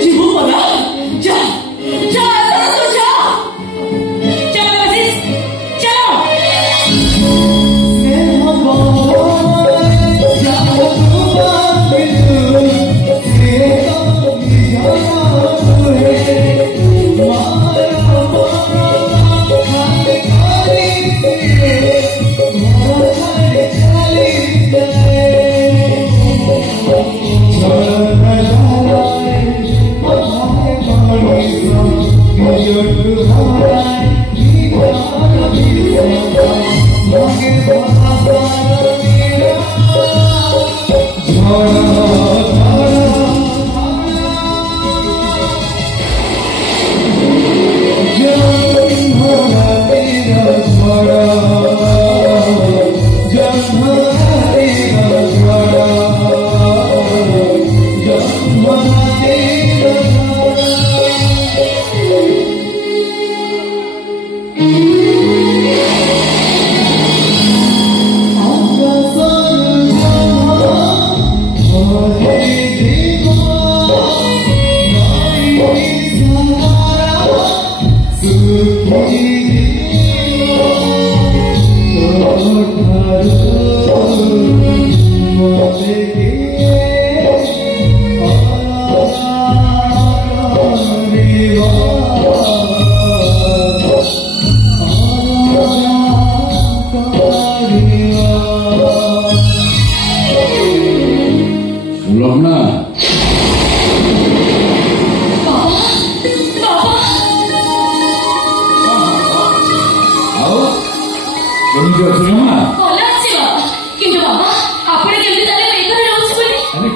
जीवु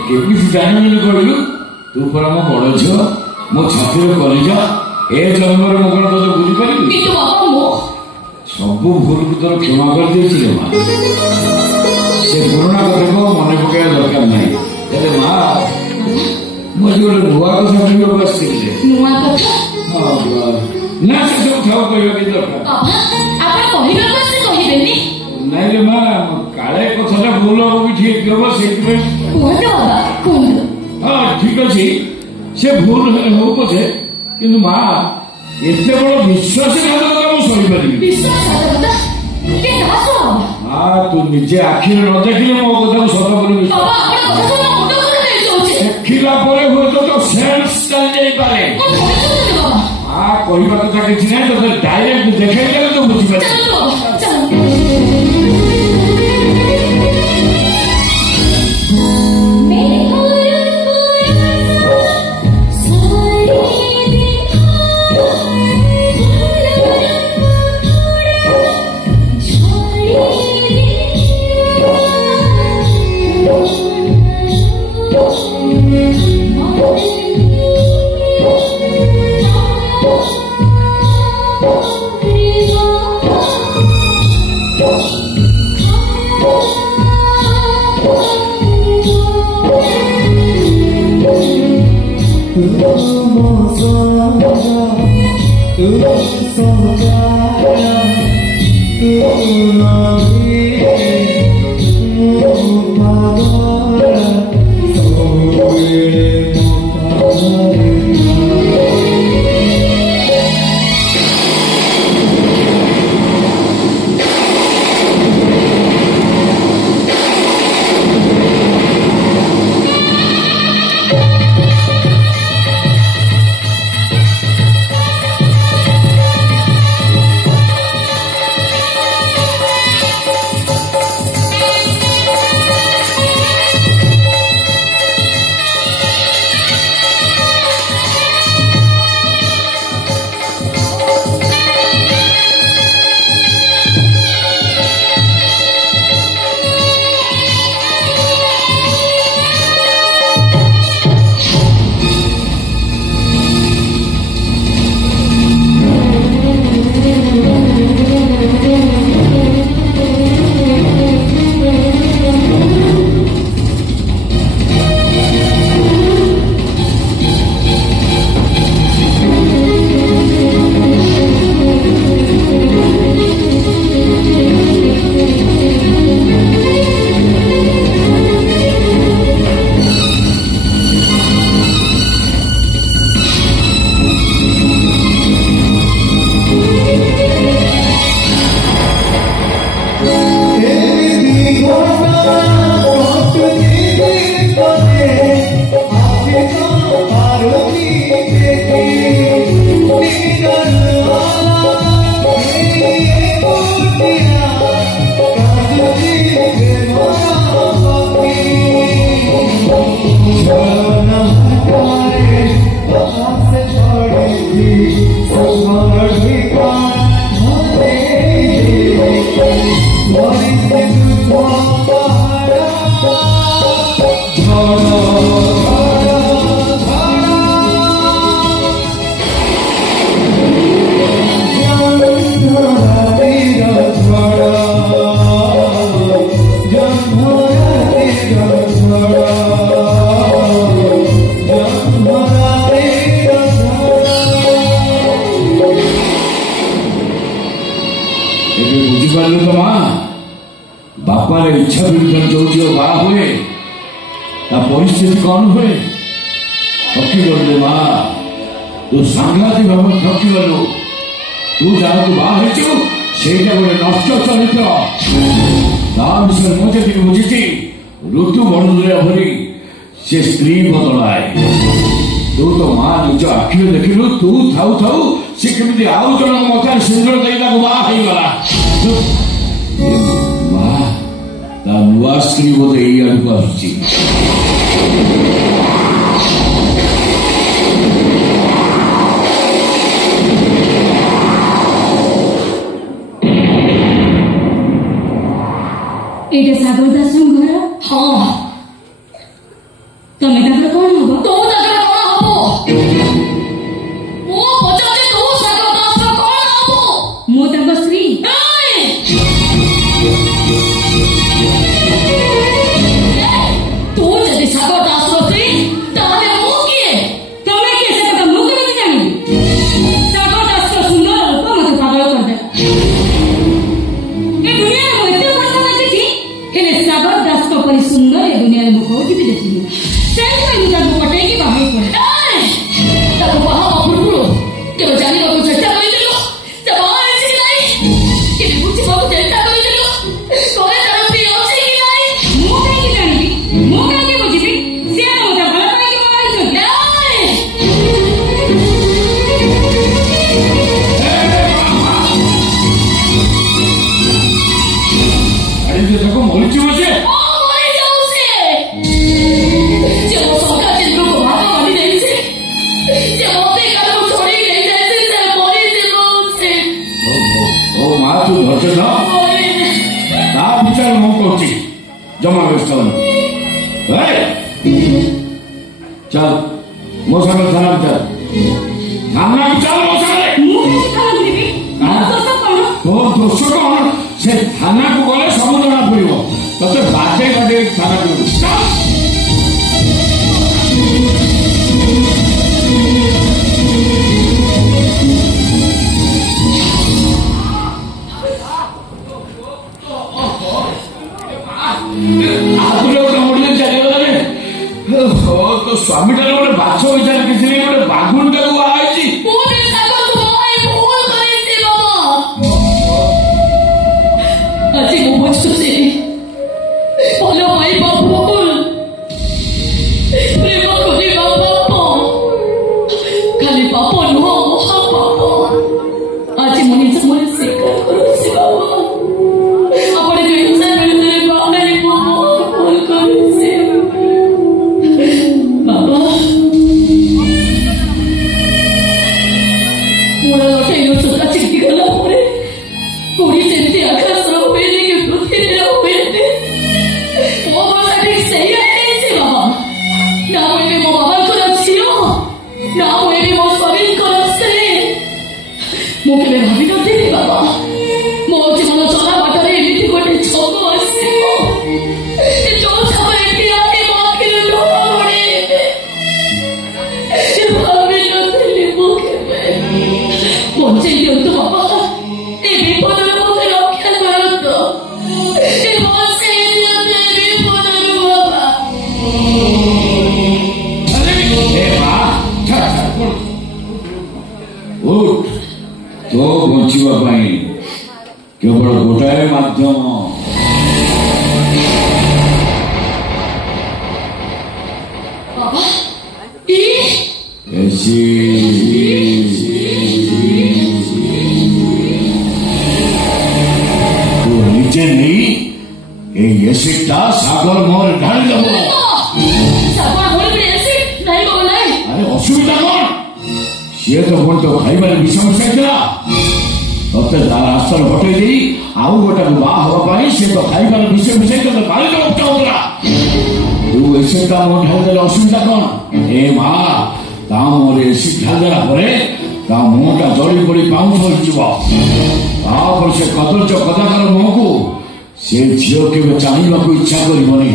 केमी जानी कहलु तू पर मो बड़ झील मो छातिर कलिजा ए जन्म मो कौन तो बुझी पारि सब भूल को तोर क्षमा कर दे माँ से पुराना कथा को मन पकड़ा दरकार नहीं माँ मुझे गोटे नुआ कथा कहवाक आसते ना से सब ठाव कहवाक दरकार नहीं रे माँ काले कथा भूल हम भी ठीक हम से हाँ ठीक अच्छे से भूल हो पचे कि माँ एत बड़ विश्वासघातकता मुझे सही हाँ तू निजे आखिर न देखिले मो कथा सत देखला हुए तो सेंस चल जाए हाँ कहवा कथा कि ना तो डायरेक्ट देखे तो बुझी बुझिपारे तो माँ बापार इच्छा विरुद्ध जो झील बाहा हुए परिस्थिति कौन हुए ठकी गलु माँ तू सांघातिक भाव ठकी गलु तू जहाँ को बाहु से गोटे नष्ट चरित्र विषय मुझे बुझी ऋतु बड़ुआ भरी से स्त्री बदलाए तू तो माँ निज आखि देखिलु तू थाऊ थाऊ सी केमी आउ जन मकान सिंदूर दे बागला माँ ता नुआ स्त्री बोधे यू आसुची सागर दास घर हाँ ସେ ମୋତେ କାହାକୁ ଛଡ଼େଇ ନେଇଯାଇଛି, ସେ ମରିଛି କହୁଛି। ଓ ମା ତୁ ଧୈର୍ଯ୍ୟ ଧର, ତା ବିଚାର ମୁଁ କରୁଛି, ଜମା ବ୍ୟସ୍ତ ହନି। ଚାଲ ମୋ ସାଙ୍ଗରେ ଥାନାକୁ ଚାଲ, ଥାନାକୁ ଚାଲ ମୋ ସାଙ୍ଗରେ। ତୋ ଦୋଷ କଣ? ସେ ଥାନାକୁ ଗଲେ ସବୁ ଜଣା ପଡିବ। ତତେ ବାଡେଇ ବାଡେଇ ଥାନାକୁ तो स्वामी गोटे बाछ विचार किसी गोटे बाघुण टाक बाहर आज मु बुझुची भल पाइबा भूल प्रेम करवा पाप खाली पाप नुह महापाप आज मु निज मन स्वीकार करुची बाबा आपण हिंसा विरुद्ध बाहर भूल करुची बाबा मोर लटे सुधा चिंती गला परे कोड़ी जेंती आकाश रोपेनी के पृथ्वी रोपेनी मो बाबा ठीक सही है बाबा ना मुझे मो बाबा को रखियो ना मुझे मो स्वामी को रखते मुझे भाभी नथी बाबा मो जीवन चला बाटरे एमिति गोटे छक आसीबो ए जो छक एटी आके मो आखिर लुह पड़े ए भाभी नथी मुझे पहुंचे दियो बाबा ए विपद मते रक्षा करतो ए बसे दियो विपद बाबा ए बा उठ तो बचिबा पाई केवल गोटाए माध्यम बाबा ई ऐसी नीचे नहीं ये एसिडटा सागर मोर ढाल दब सागर मोर पे एसिड नहीं बाबा नहीं अरे असुविधा कौन सी तो पुणी तो खाइबार विष मिसाइला तते रास्ता हटे दी आउ गोटे बा हवा सी तो खाइबार विष मिसाई तो मारी उपटा तू एसिडटा मोर ढाल देले असुविधा कौन ए माँ ता मोर एसिड ढाल देला परे ता मुहटा जड़ी पड़ी पाउंस होपर से कदर्ज कदाकार मुह को से झील के चाहवा इच्छा करनी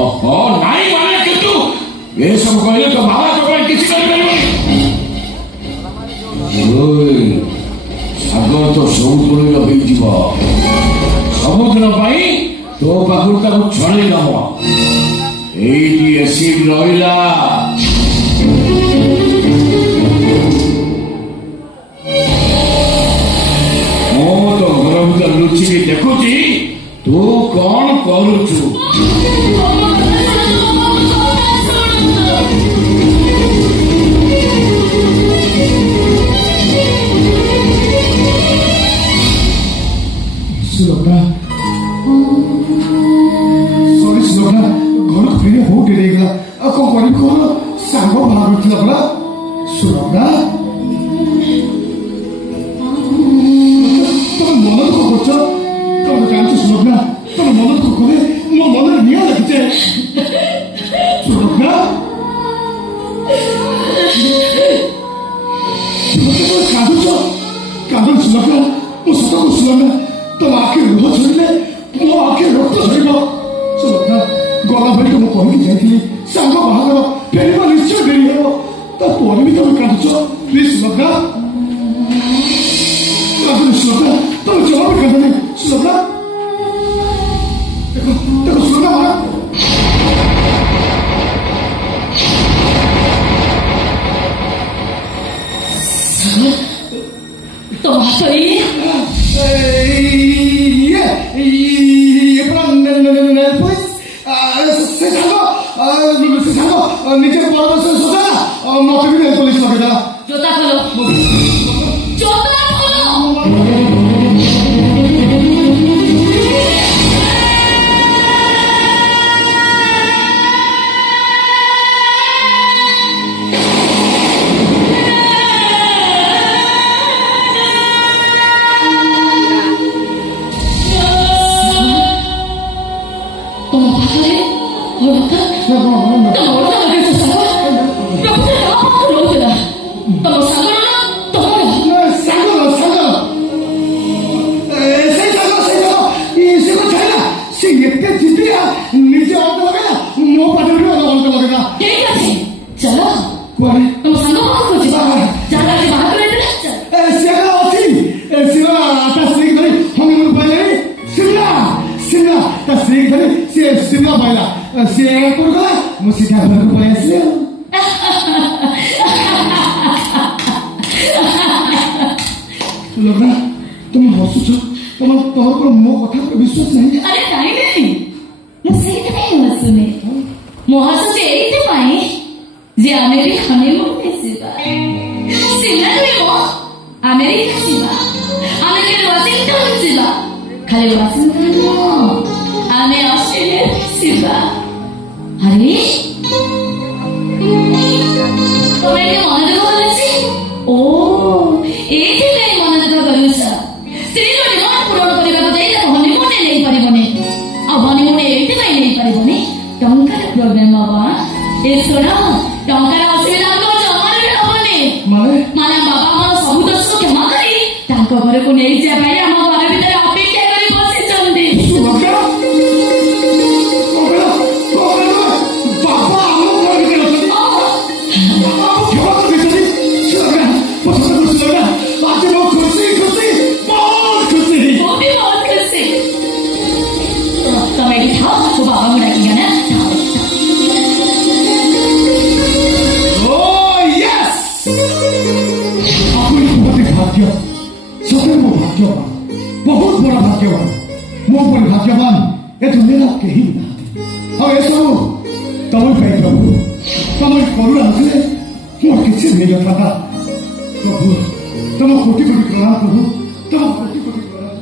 ओहो नाई माने किंतु ये सब कहले तो बाबा तो किसी सागर तो सबुदिन सबुदिन तो पाखु छड़े नब एटी एसिड रहा तो घर भर लुचिकी देखुची तू कौन करुचु सॉरी सुलभना घर फेरी बहुत डेरी गला कौन करी कौन सांग बाहर पड़ा सुलभना तुम मन दुख कर तुम जान सुलभना तुम मन दुख करे मो मन निया लगे सुलभना कांदुच कांदुच सुलभना मो सत को सुलभना तुम आखिर लुह झड़े मो आखिर रक्त झड़ सुलभना गला भाई तुम कहीकि जाइली सांग बाहर फेरवा निश्चय डेरी हम तापर भी तुम कांदुच प्लीज सुलभना सुलभना तुम जवाब कहते सुलभना देखो देखो सुलभना मारा तो निजे परामर्श सोचा मत भी पुलिस लगे जोता खोलो जोता खोलो ତମ ସାଙ୍ଗର ନା ତମର? ସାଙ୍ଗ ସେଇ ସାଙ୍ଗ ଛାଇଲା ସେ ଏତେ ଜିଦିଆ ନିଜେ ଅନ୍ତ ଲଗେଇଲା ମୋ ପାଖରେ ଅନ୍ତ ଲଗେଇଲା। ଠିକ ଅଛି ଚାଲ କୁଆଡେ? ତମ ସାଙ୍ଗ ପାଖକୁ ଯିବା। ଚାଲ ଆଜି ବାହାର କରିଦେଲେ ସେ ଅଛି ସେ ତା ସ୍ତ୍ରୀ ଧରି ହନିମୁନ ପାଇଲାଣି। ସିମଲା ତା ସ୍ତ୍ରୀ ଧରି ସେ ସିମଲା ପାଇଲା। ସେ ଏୟାରପୋର୍ଟ ଗଲା ମୁଁ ସିଧା ଘରକୁ ପଳେଇ ଆସିଲି ଆଉ। ଲଗ୍ନା তুমি ହସୁଛ ତମର ମୋ କଥା ଉପରେ ବିଶ୍ୱାସ ନାହିଁ? ଆରେ ନାଇଁ ନାଇଁ ମୁଁ ସେଇଥିପାଇଁ ହସୁନି। ମୁଁ ହସୁଛି ଏଇଥିପାଇଁ ଯେ ଆମେ ବି ହନିମୁନରେ ଯିବା। ସିମଲା ନୁହେଁ ମୋ ଆମେରିକା ଯିବା। ଆମେରିକାର ୱାସିଂଟନ ଯିବା। ଖାଲି ୱାସିଂଟନ ନୁହଁ ଆମେ ଅଷ୍ଟ୍ରେଲିଆ ଯିବା। ଆରେ ତମେ ଏଠି ମନ ଦୁଃଖ କରୁଛି? ଓ ଏଇଥିପାଇଁ ମନ ଦୁଃଖ କରୁଛ। ସ୍ତ୍ରୀର ଜୀବନ ପୂରଣ କରିବାକୁ ଯାଇ ତାକୁ ହନିମୁନରେ ନେଇପାରିବନି। ଆଉ ହନିମୁନ ଏଇଥିପାଇଁ ନେଇପାରିବନି ଟଙ୍କାର ପ୍ରୋବ୍ଲେମ ହବ। ଏ ଶୁଣ ଟଙ୍କାର ଅସୁବିଧା ଆମର ଜମାରେ ହବନି। ମାନେ ବାବା ଆମର ସବୁ ଦୋଷ କ୍ଷମା କରି ତାଙ୍କ ଘରକୁ ନେଇଯିବା ପାଇଁ ଆମ ଘର ଭିତରେ ଅପେକ୍ଷା କରି ବସିଛନ୍ତି। ତମେ ଏଠି ଥାଅ ମୋ ବାବାଙ୍କୁ ଡାକିକା ନା भाग्य सतरे मो भाग्यवान बहुत बड़ा भाग्यवान मो पर भाग्यवान ए दुनिया कहीं ना और ये सब तम प्रभु तम करुणा नथिले मोर किसी नहीं था प्रभु तम कोटि कोटि प्रणाम प्रभु तम कोटि कोटि प्रणाम।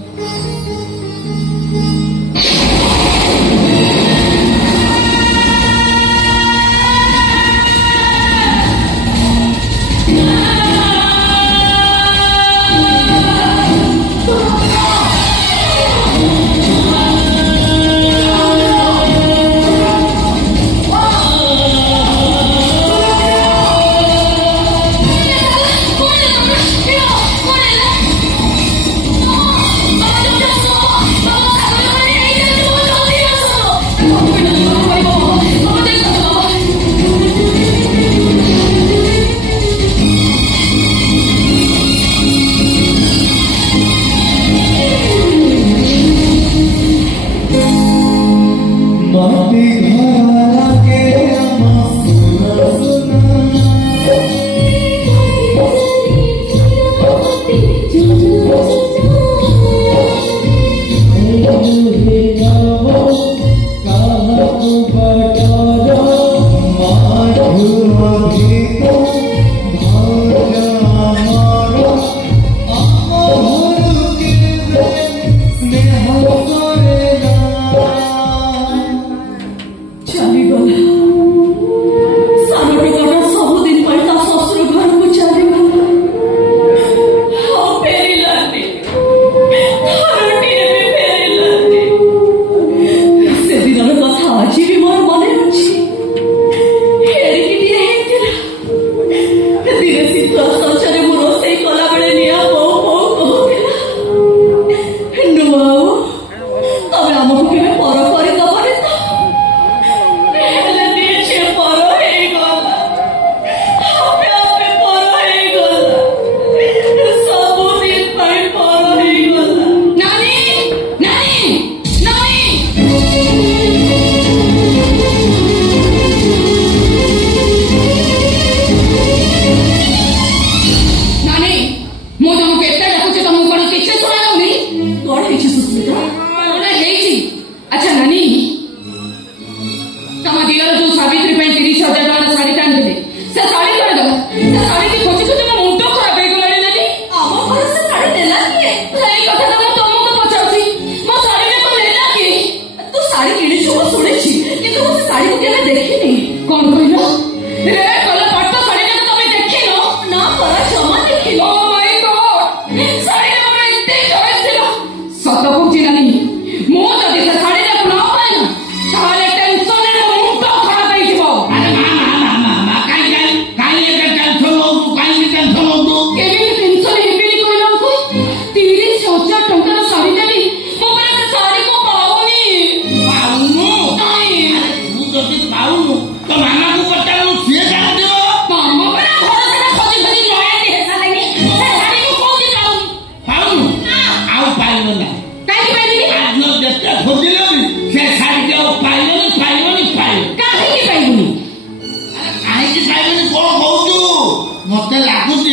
मत लगुच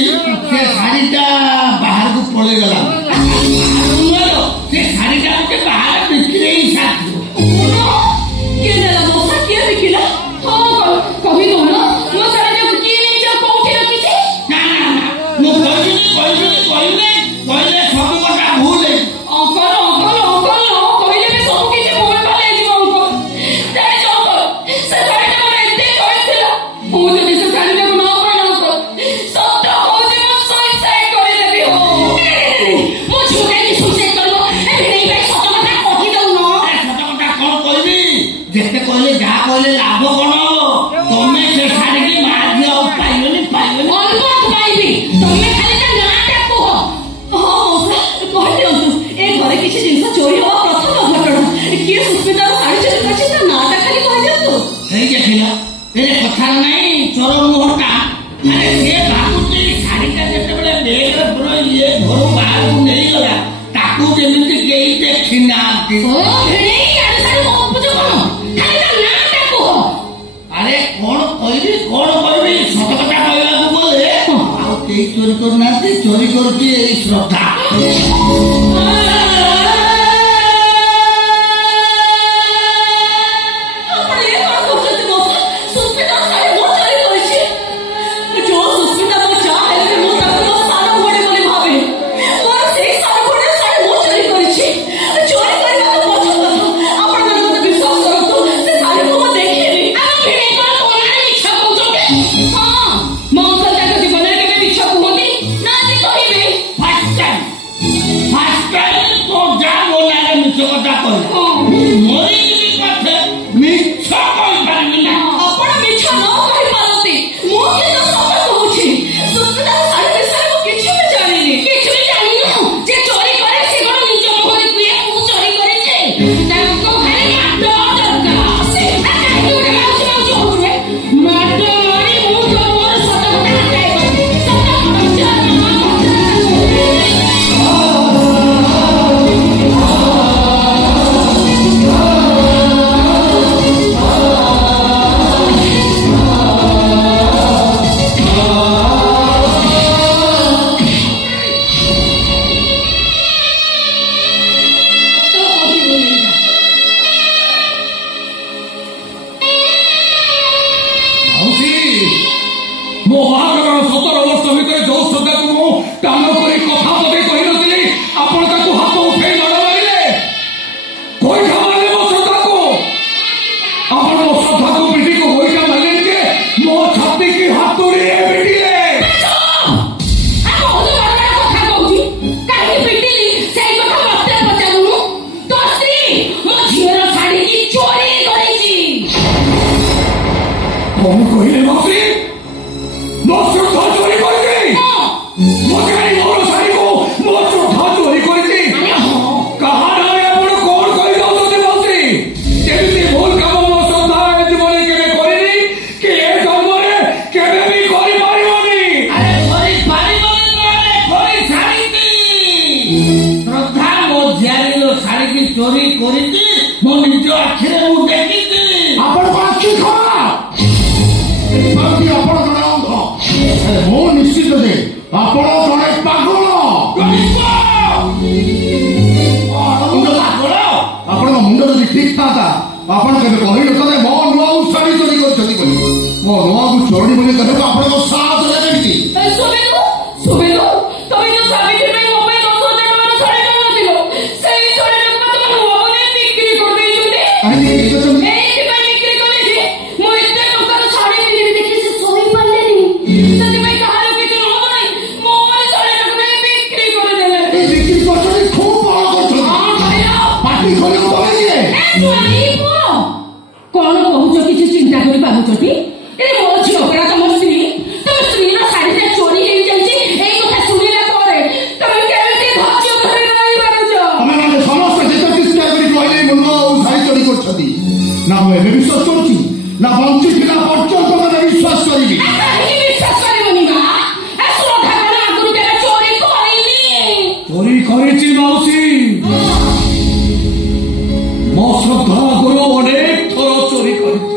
से शाढ़ीटा बाहर को पड़े गला से शाढ़ीटा मत बाहर बिक्री साथ किए देला मोसा किए बिकिला हां कभी तो ना मो सारे जो किए नहीं जा कोठे रखी छे ना मो कहले सब कथा भूल है अंकल कहले में सब किछ भूल भाले जीव अंकल जाने जो अंकल से सारे जो मोर एते कहथिला मो जदी से सारे जो न पाना अंकल सब तो होजे मो सुसाइड करे देबी हो मो झूठे की सुसाइड करबो ए नहीं भाई सत कथा कहि दउ न सत कथा कोन कहबी जेते कहले जा कहले लाभ कोन तमे से साड़ी की मार दियो पाइबनी अल्प पाइबी तमे खाली ता नाटा कह हां मोसा कहले तू ए घरे किछि जिंस चोरी हो प्रथम घटना किए सुस्मिता साड़ी चोरी करछि ता नाटा खाली कह दे तू सही देखिला तेरे कथा नहीं चोर मुहटा अरे से बाबूजी साड़ीटा जेते बेले बेग रे पुरो ये घर बाहर को नहीं गला ताकू जेमिति केई देखिना ओ नहीं यार साड़ी मो बुझ कोन खाली ता नाटा कह अरे कौन कहबी सत कथा कहला बोले आउ केई चोरी करना चोरी करती ए श्रद्धा चोरी करती मो निज आखिरे मु देखी आपण आखि खरा बाकी आपण जणे अंध मो निश्चित जे आपण जणे पागल आपण मुंड जदि ठीक था आपण केबे कहिलो तने मो नुआ साड़ी चोरी करछथि बोली मो नुआ को चोरी बोली कहे आपण को साथ लेबेती सुबेदो तमे जो साबित्री में मो पे 10,000 टका साड़ी टका दिलो सही साड़ी टका तमे नुआ बने बिक्री कर देइछुते अरे ये तो ए पे बिक्री करले जे मो एते टका साड़ी पिनी देखि से चोरी पल्लेनी तते भाई कहारो के न होई मो साड़ी टका में बिक्री कर देले बिक्री करछथि खूब बड़ करछथि हां भाईया पार्टी खोले तो ये ए जोई पो कोन कहूछ किछि चिंता करि पाबुछथि ए मो झियो करा तम स्त्री ना साड़ी से चोरी हे जाई ए कथा सुनिला परे तमे केमिति धज्य धरि रहि बारुछ हमें माने समस्त जेते चेष्टा करी कहले मुंडो साड़ी चोरी करछथि ना मैं विश्वास करछि ना बंची पिला पर्यंत मैं विश्वास करिबी नहीं विश्वास करिबनी बा ए श्रद्धा कोन आगुरु केबे चोरी करिनी चोरी करिछि मौसी मो श्रद्धा गुरु अनेक थोर चोरी करिछि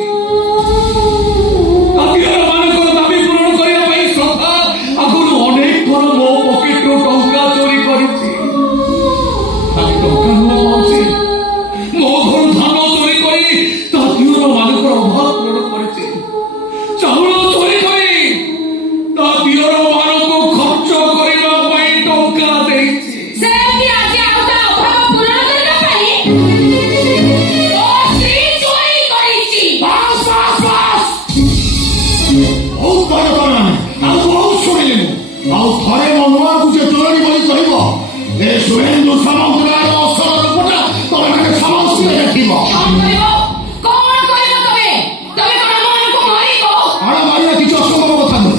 ଆଉ ଥରେ ମୋ ନୂଆକୁ ଯେ ଚୋରଣୀ ବୋଲି କହିବ ଏ ସୁରେନ୍ଦୁ ସାମନ୍ତରାୟର ଅସଲ ରୂପଟା ତମେ ମାନେ ସମସ୍ତେ ଦେଖିବ। ମାରିବା କିଛି ଅସମ୍ଭବ କଥା ନୁହେଁ।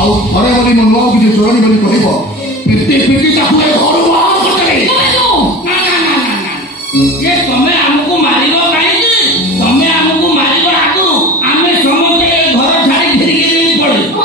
ଆଉ ଥରେ ବୋଲି ମୋ ନୂଆକୁ ଯେ ଚୋରଣୀ ବୋଲି କହିବ ପିଟି ପିଟି ତାକୁ ଏ ଘରୁ ବାହାର କରିଦେବି। ତମେ ଆମକୁ ମାରିବ କାହିଁକି? ତମେ ଆମକୁ ମାରିବ ଆଗରୁ ଆମେ ସମସ୍ତେ ଘର ଛାଡ଼ି ଘେରିକି ପଳେଇବୁ।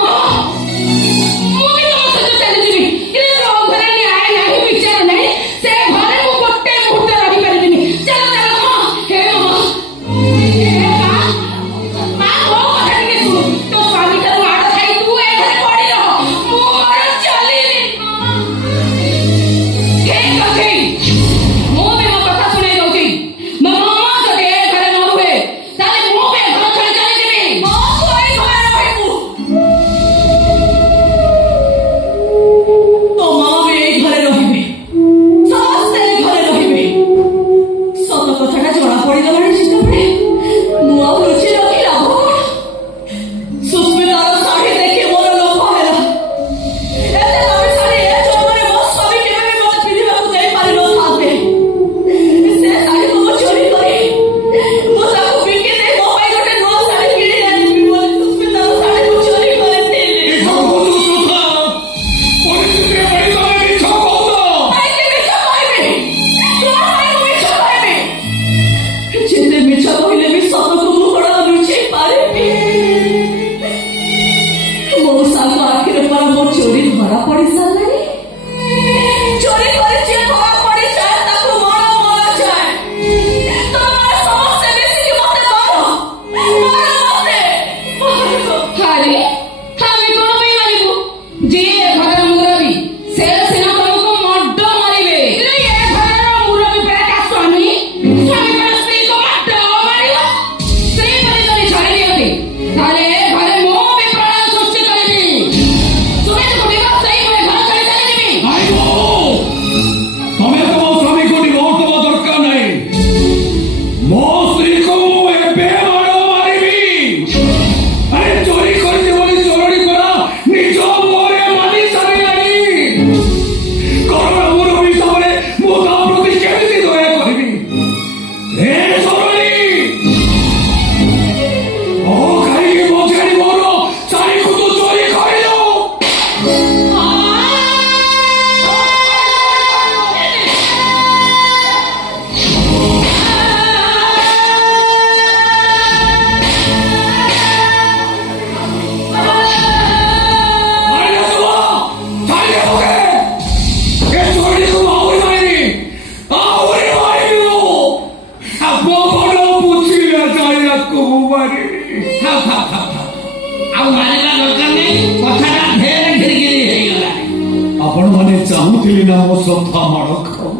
आपण मैंने चाहूली ना मो सफा माड़ खाऊ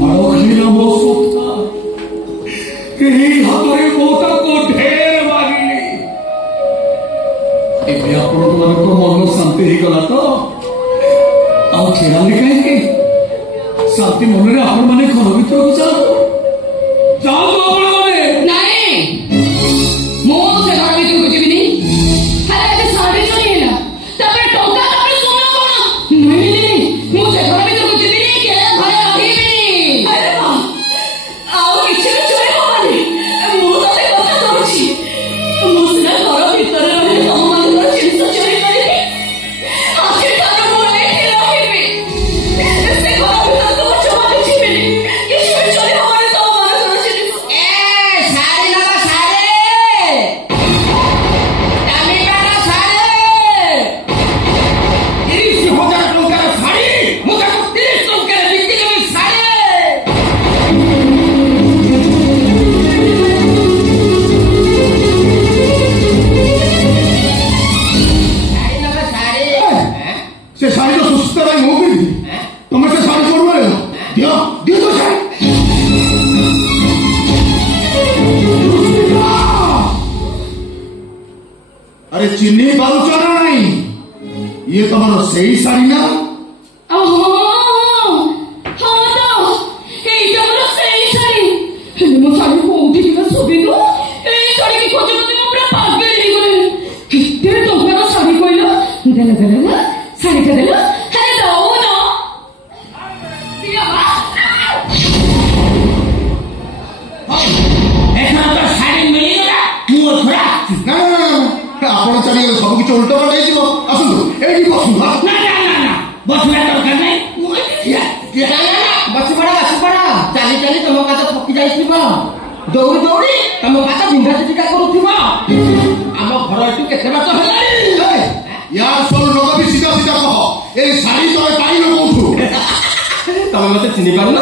माड़ खाइला मो सफा हाथ में मोता को ढेर मारिली एबे आपण मन शांति हो गला तो आड़े कहीं शांति मन में आपण मैंने घर भर को जाओ जाओ अरे चिन्ह पारुच ना नहीं ये तुम से ही साड़ी ना शाढ़ी ଶାଢ଼ୀଟା ଦେଲ ଆରେ ଦଉନ ଦିଅ ଏଥର ତ ଶାଢ଼ୀ ମିଳିଗଲା ମୁଁ ଏଥର ଆସିଛି। ନା ଆପଣ ଚାଲିଗଲେ ସବୁ କିଛି ଉଲ୍ଟ ପାଲ୍ଟ ହେଇଯିବ। ଆସନ୍ତୁ ଏଇଠି ବସନ୍ତୁ। ନା ବସିବା ଦରକାର ନାହିଁ ବସି ପଡ ଚାଲି ଚାଲି ତମ ପାଦ ଥକି ଯାଇଥିବ। ଦୌଡ଼ି ଦୌଡ଼ି ତମ ପାଦ ବିନ୍ଧା ଚିନ୍ତା କରୁଥିବ। ଆମ ଘର ଏଠୁ କେତେ ବାଟ ହେଲାଣି? ୟାର ସବୁ ଲୋକ ବି ସିଧା ସିଧା କହ ଏଇ ଶାଢ଼ୀ ତଳେ ପାଇଲ କୋଉଠୁ? ତମେ ମତେ ଚିହ୍ନି ପାରୁନ?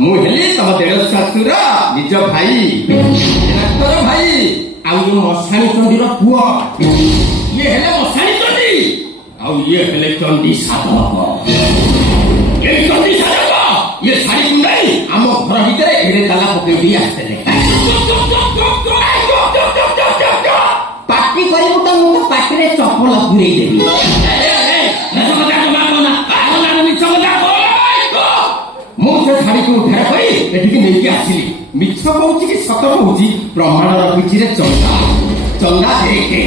ମୁଁ ହେଲି ତମ ଦେଢ ଶାଶୁର ନିଜ ଭାଇ ଡାକ୍ତର ଭାଇ ଆଉ ଯୋଉ ମଶାଣୀ ଚଣ୍ଡୀର ପୁଅ। ଇଏ ହେଲେ ମଶାଣୀ ଚଣ୍ଡୀ ଆଉ ଇଏ ହେଲେ ଚଣ୍ଡୀ ସାଧକ। ଏଇ ଚଣ୍ଡୀ ସାଧକ ଇଏ ଶାଢ଼ୀ କୁଣ୍ଡାଇ ଆମ ଘର ଭିତରେ ଏଡେ ତାଲା ପକେଇ ଦେଇ ଆସିଥିଲେ। ପାଟି କରିବୁ ତ ମୁଁ ତ ପାଟିରେ ଚପଲ ପୁରେଇ ଦେବି। ମୁଁ ସେ ଶାଢ଼ୀକୁ ଉଦ୍ଧାର କରି ଏଠିକି ନେଇକି ଆସିଲି। ମିଛ କହୁଛି କି ସତ କହୁଛି ପ୍ରମାଣ ରଖିଛି ରେ ଚନ୍ଦା ଦେଖେ।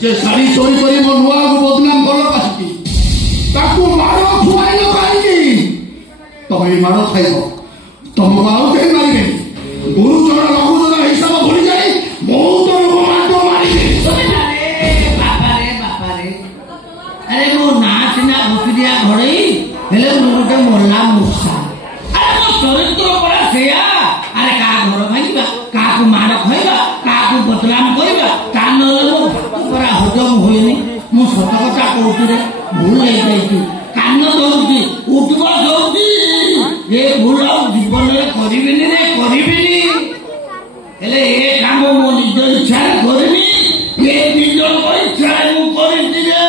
যে ଶାଢ଼ୀ ଚୋରି କରି ମୋ ନୂଆକୁ ବଦନାମ କଲ କାହିଁକି? ତାକୁ ମାଡ଼ ଖୁଆଇଲ କାହିଁକି? ତମେ ଏଇ ମାଡ଼ ଖାଇବ। ତମକୁ ଆଉ କେହି ମାରିବେନି। ଗୁରୁଜନ ଲଘୁଜନ ହିସାବ ଭୁଲି ଯାଇ ମୁଁ ତମକୁ ମାଡ଼ ମାରିବି। ବାପାରେ ଆରେ ମୋ ନାଁ ସିନା ଭୁତିରିଆ ଘୋଡେଇ ହେଲେ ମୁଁ ଗୋଟେ ମଲା ମୂଷା। ଆରେ ମୋ ଚରିତ୍ର ପରା ସେଇଆ। ଆରେ କାହା ଘର ଭାଙ୍ଗିବା, କାହାକୁ ମାଡ଼ ଖାଇବା, କାହାକୁ ବଦନାମ କରିବା, ତା ନହେଲେ ମୋ ପରା ହଜମ ହୁଏନି। ମୁଁ ସତ କଥା କହୁଛି ରେ ଭୁଲ ହେଇଯାଇଛି। କାନ ଧରୁଛି ଉଠିବ ଧରୁଛି। ଏ ଭୁଲ ଆଉ ଜୀବନରେ କରିବିନି ରେ କରିବିନି। ହେଲେ ଏ କାମ ମୋ ନିଜ ଇଚ୍ଛାରେ କରିନି। ଏ ନିଜଙ୍କ ଇଚ୍ଛାରେ ମୁଁ କରିଛି ରେ।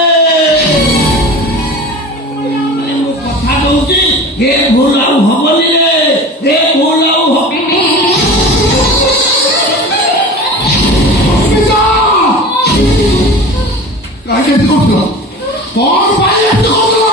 ମୁଁ କଥା ଦଉଛି ଏ ଭୁଲ ଆଉ ହବନି ରେ। ଏ ଭୁଲ ଆଉ ହବନି। କାହିଁକି ଏମିତି କରୁଥିଲ? କଣ ପାଇଁ ଏମିତି କରୁଥିଲ?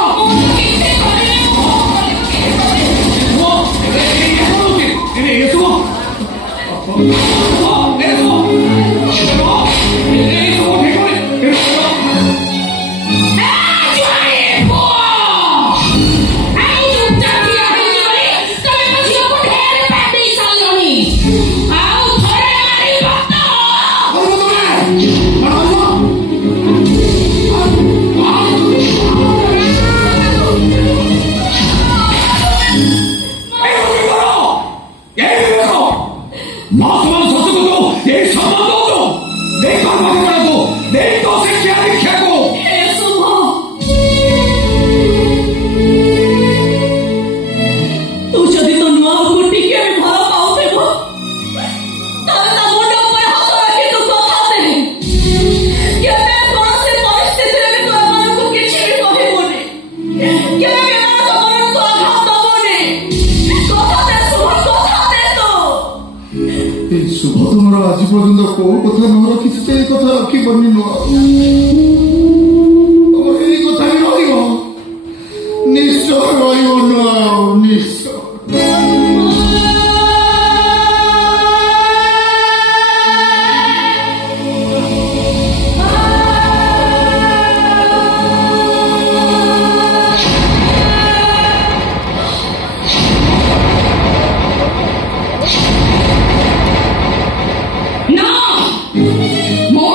ଶୁଭ ତୁମର ଆଜି ପର୍ଯ୍ୟନ୍ତ କୋଉ କଥା ନ ରଖିଛି ସେ କଥା ରଖିବନି ନୁହଁ। ତମର ଏଇ କଥା ବି ରହିବ, ନିଶ୍ଚୟ ରହିବ ନୁହଁ। ନିଶ୍ଚୟ No! Mo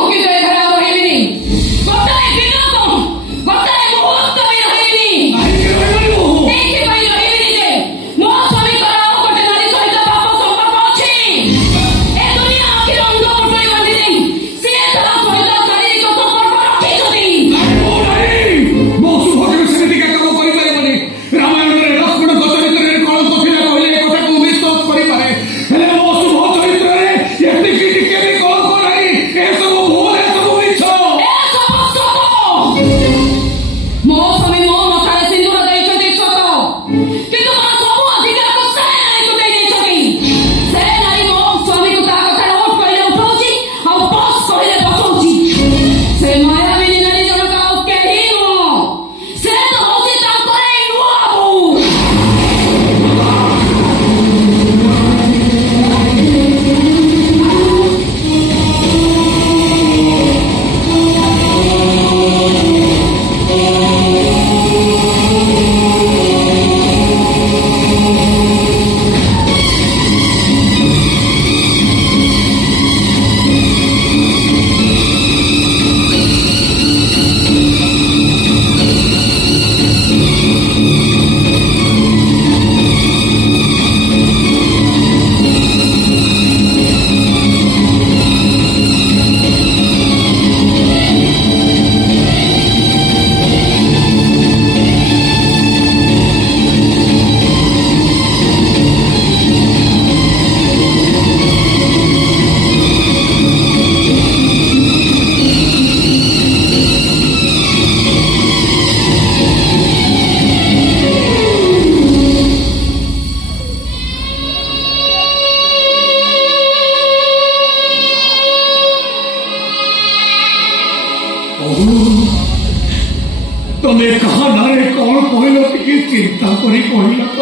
ଚିନ୍ତା କରି କହିଲ ତ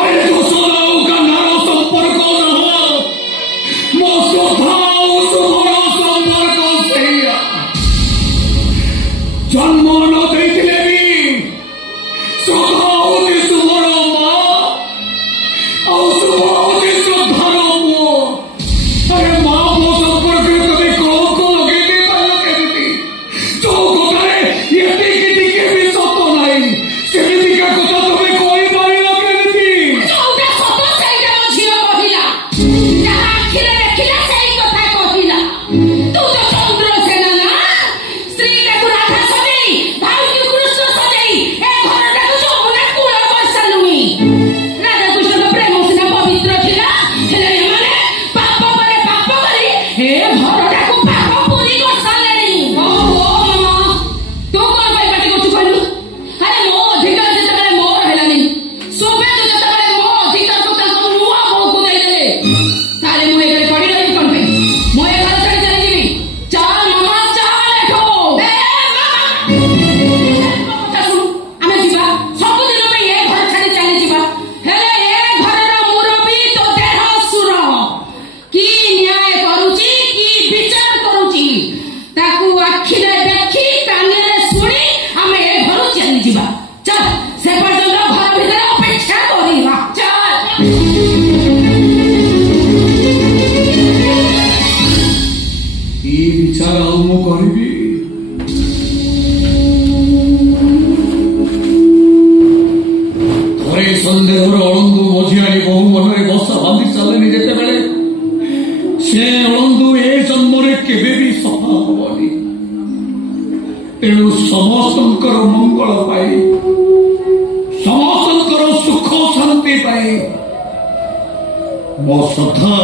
ଆରେ ଯଶୋଦା ଆଉ କାହ୍ନାର ସମ୍ପର୍କ ନୁହଁ, ମୋ ଶ୍ରଦ୍ଧା ଆଉ ଶୁଭର ସମ୍ପର୍କ ସେଇଆ। ଜନ୍ମ ନ ଦେଇଥିଲେ ବି ଶ୍ରଦ୍ଧା ହଉଛି ଶୁଭର ମା, ଆଉ ଶୁଭ ହଉଛି ଶ୍ରଦ୍ଧାର ପୁଅ। ଆରେ ମା ପୁଅ ସମ୍ପର୍କରେ ତମେ କଳଙ୍କ ଲଗେଇ ଦେଇପାରିଲ କେମିତି? ଯୋଉ କଥାରେ ଏତିକି ଟିକେ ବି ସତ ନାହିଁ ସେମିତିକା କଥା ତମେ କହିପାରିଲ କେମିତି? ଯୋଉଟା ସତ ସେଇଟା ମୋ ଝିଅ କହିଲା, ଯାହା ଆଖିରେ ଦେଖିଲା ସେଇ କଥା କହିଲା। ତୁ ତ ଚନ୍ଦ୍ରସେନା ନା, ସ୍ତ୍ରୀଟାକୁ ରାଧା ସଜେଇ ଭାଇକୁ କୃଷ୍ଣ ସଜେଇ ଏ ଘରଟାକୁ ଯମୁନା କୂଳ କରିସାରିଲୁଣି। ରାଧାକୃଷ୍ଣଙ୍କ ପ୍ରେମ ସିନା ପବିତ୍ର ଥିଲା, ହେଲେ ଏମାନେ ପାପ ପରେ ପାପ କରି ଏ ଘରଟାକୁ ପାପ ପୁରୀ କରିସାରିଲେଣି। ଓହୋ ମାମା, ତୁ କଣ ପାଇଁ ପାଟି କରୁଛୁ କହିଲୁ? ଆରେ ମୋ ଅଧିକାର ଯେତେବେଳେ ମୋର ହେଲାନି, ସୁବେଦ ଯେତେବେଳେ ମୋ ଅଧିକାରକୁ ତାଙ୍କ ନୂଆ ବୋହୂକୁ ଦେଇଦେଲେ, ତାହେଲେ ମୁଁ ଏଠାରେ ପଡି ରହିବି କଣ ପାଇଁ? ମୁଁ ଏ ଘର ଛାଡି ଚାଲିଯିବି। ଚାଲ ମାମା, ଚାଲ ଏଠୁ। କଥା ଶୁଣୁ, ଆମେ ଯିବା ସବୁଦିନ ପାଇଁ ଏ ଘର ଛାଡି ଚାଲିଯିବା। ହେଲେ ଏ ଘରର ମୁରବୀ ତୋ ଦେହସୁର କି ନ୍ୟାୟ କରୁଛି, କି ବିଚାର କରୁଛି, ତାକୁ ଆଖିରେ ଦେଖି କାନରେ ଶୁଣି ଆମେ ଏ ଘରୁ ଚାଲିଯିବା। ଚାଲ, ସେ ପର୍ଯ୍ୟନ୍ତ ଘର ଭିତରେ ଅପେକ୍ଷା କରିବା। ଚାଲ। ଏ ବିଚାର ଆଉ ମୁଁ କରିବି? ଥରେ ସନ୍ଦେହର ଅଳନ୍ଦୁ ମଝିଆଣି ବହୁ ମନରେ ବସା ବାନ୍ଧି ସାରିଲେଣି ଯେତେବେଳେ, ସେ ଅଳନ୍ଦୁ ଏ ଜନ୍ମରେ କେବେ ବି ସଫା ହବନି। ତେଣୁ ସମସ୍ତଙ୍କର ମଙ୍ଗଳ ପାଇଁ, ସମସ୍ତଙ୍କର ସୁଖ ଶାନ୍ତି ପାଇଁ ମୋ ଶ୍ରଦ୍ଧା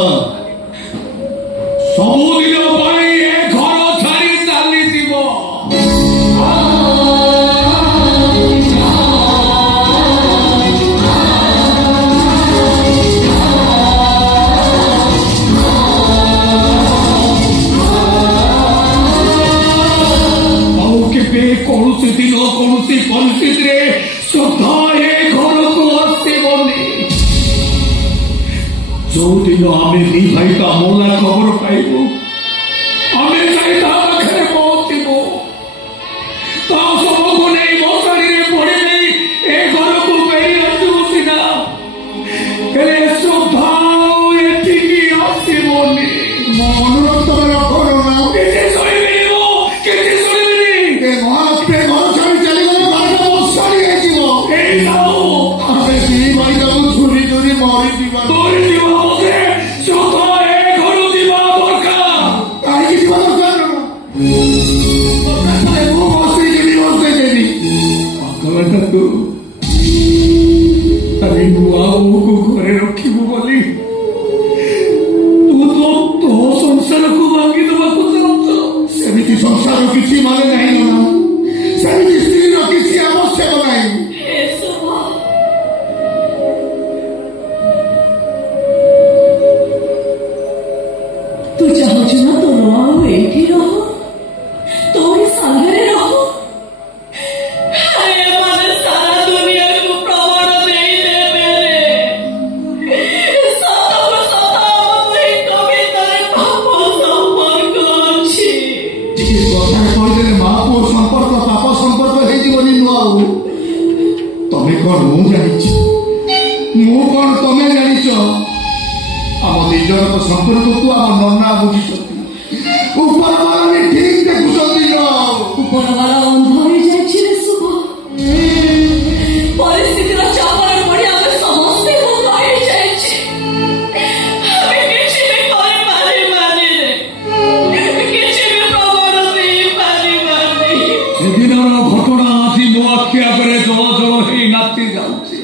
ସବୁଦିନ ପାଇଁ ଏ ଘର ଛାଡ଼ି ଚାଲିଯିବ। ଆଉ କେବେ କୌଣସି ଦିନ କୌଣସି ପରିସ୍ଥିତିରେ ଶ୍ରଦ୍ଧା ଏ ଘରକୁ ଆସିବନି। ଯୋଉଦିନ ଆମେ ଦି ଭାଇ ତା ମଲା ଖବର ପାଇବୁ, ଆମେ ଯାଇ ତା ପାଖରେ ପହଞ୍ଚିବୁ। ତା ଶବକୁ ନେଇ ମଶାଣିରେ ପୋଡ଼ି ନେଇ ଏ ଘରକୁ ଫେରି ଆସିବୁ ସିନା, ହେଲେ ଶ୍ରଦ୍ଧା ଆଉ ଏଠିକି ଆସିବନି। ମୋ ଅନୁରୋଧ ତମେ ରଖ ନା। କିଛି ଶୁଣିବିନି, ମୁଁ କିଛି ଶୁଣିବିନି। ଏ ମହାଲକ୍ଷ୍ମୀ ଘର ଛାଡ଼ି ଚାଲିଗଲେ ଘରଟା ମଶାଣି ହେଇଯିବ। ଏଇ ଯାଉ ଆମେ ଦି ଭାଇ ତାକୁ ଝୁରି ଝୁରି ମରିଯିବା। ଆରେ ନୂଆ ବୋହୂକୁ ଘରେ ରଖିବୁ ବୋଲି ତୁ ତ ତୋ ସଂସାରକୁ ଭାଙ୍ଗିଦେବାକୁ ଚାହୁଁଛ। ସେମିତି ସଂସାର କିଛି ମାନେ ନାହିଁ ନା, ସେମିତି ସ୍ତ୍ରୀର କିଛି ଆବଶ୍ୟକ ନାହିଁ। ତୁ ଚାହୁଁଛୁ ନା ତୋ ଆଉ ଏଇଠି ରହ, ତୋରି ସାଙ୍ଗରେ ରହ। ଏମାନେ ସାରା ଦୁନିଆକୁ ପ୍ରମାଣ ଦେଇଦେବେ। ସତକୁ ସତ ଆମ ଭିତରେ ପାପ ସମ୍ପର୍କ ଅଛି। ଟିକେ କଥାରେ କହିଦେଲେ ମା ପୁଅ ସମ୍ପର୍କ ପାପ ସମ୍ପର୍କ ହେଇଯିବନି। ନୂଆ ବୋହୂ, ତମେ କଣ ମୁଁ ଜାଣିଛି, ମୁଁ କଣ ତମେ ଜାଣିଛ? ଆମ ଦି ଜଣଙ୍କ ସମ୍ପର୍କକୁ ଆମ ନନା ବୁଝିଛନ୍ତି, ଉପରବାଲା ବି ଠିକ ଦେଖୁଛନ୍ତି। ଉପରବାଲା ଅନ୍ଧ ହୋଇଯାଇଛି ରେ ଶୁଭ। ପରିସ୍ଥିତିର ଚାପରେ ପଡ଼ି ଆମେ ସମସ୍ତେ ଅନ୍ଧ ହୋଇଯାଇଛି। ଆମେ କିଛି ବି କରିପାରିବାନି ରେ, କିଛି ବି ପ୍ରମାଣ ଦେଇପାରିବାନି। ସେଦିନର ଘଟଣା ଆଜି ମୋ ଆଖି ଆଗରେ ଜଳ ଜଳ ହେଇ ନାଚି ଯାଉଛି।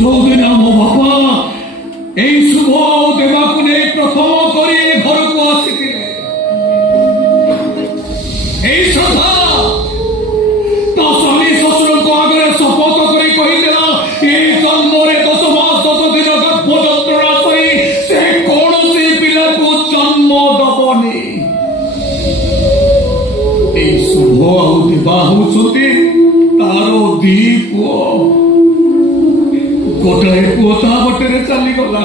ଯୋଉଦିନ ମୋ ବାପା ଏଇ ଶୁଭ ଆଉ ଦେବାକୁ ନେଇ ପ୍ରଥମ କରି ଏ ଘରକୁ ଆସିଥିଲେ, ଏଇ ଶ୍ରଦ୍ଧା ତା ସ୍ୱାମୀ ଶ୍ୱଶୁରଙ୍କ ଆଗରେ ଶପଥ କରି କହିଥିଲା ଏ ଜନ୍ମରେ 10 ମାସ 10 ଦିନ ଗର୍ଭ ଯନ୍ତ୍ରଣା ସହି ସେ କୌଣସି ପିଲାକୁ ଜନ୍ମ ଦବନି। এই শুভ আহুতি বা হଉଛନ୍ତି गोटाए पुओ ता बटेरे चली गला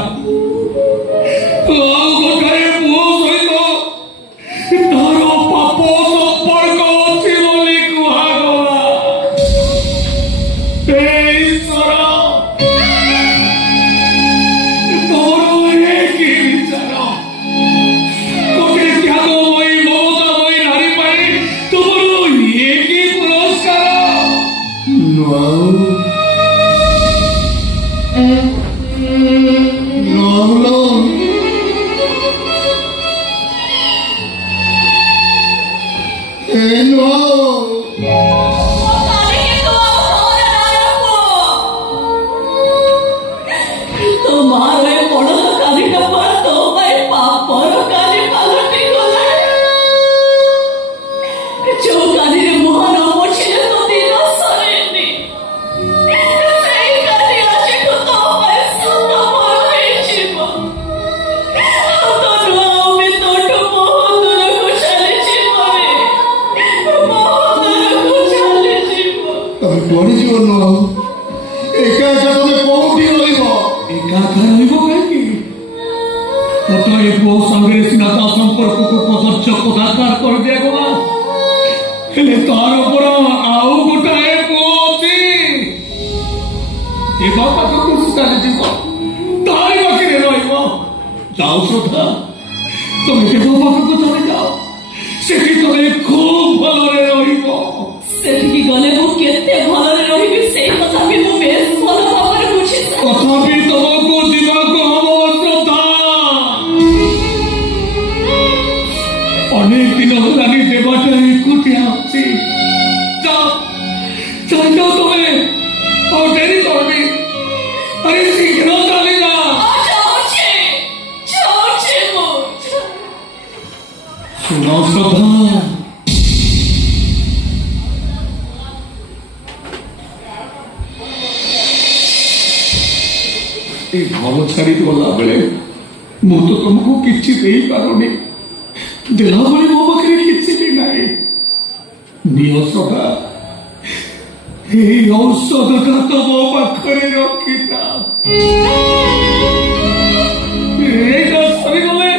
गोटाए पुओ सहित तार पाप संपर्क अच्छी बोली कुहागला ईश्वर तोर कि विचार गोटे त्यागमयी ममतामयी नारी पाई तुमर ये कि पुरस्कार संपर्क को कदर्च पदाकार कर दिया गला हेले तार ऊपर आउ गोटाए पुओ अच्छी ए बापा तो कुछ चली जीव तारी पाखे रहा जाओ श्रद्धा तुम देव पाखक चली जाओ से खूब भलरे रही गले मुझे भलरे रही से कथा भी मु बेस भल भाव बुझी तथापि तुमको जीवाक हम श्रद्धा अनेक दिन होलानी देवाटा एकुटिया अच्छी जाओ तुम्हें और देरी करनी अरे शीघ्र चली जा सुनो श्रद्धा घर छाड़ी गला बेले मु तो तुमको किसी दे पारुनी देला भली मो पाखे किसी भी नहीं नियो श्रद्धा औषध का तो मो पाखे रखिता सरीगले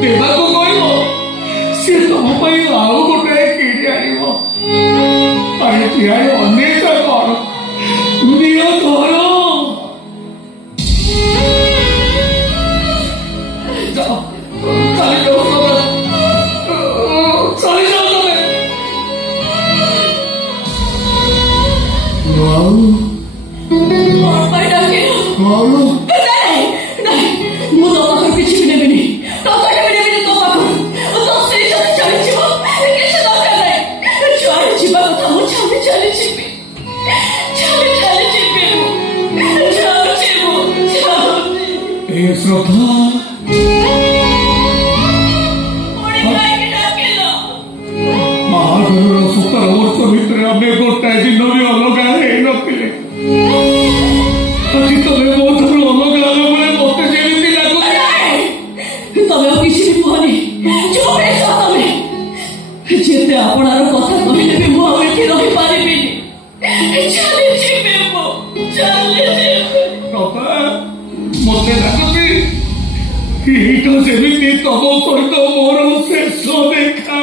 देवा को कह सी तुम आउ गोटे किणी आने अरे ठिया अनेक कर नियो धर श्रद्धा महादेव 17 वर्ष भितर आम गोटाए दिन भी अलग नथिले आज तुम मो ठार अलग बेले मत जमी लगुच तमें किसी भी कहनी जिते आपणार कथा कहले भी मुझे रही पारि मत लगुच जमी तम सहित मोर शेष देखा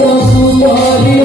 ସୁନ୍ଦରୀ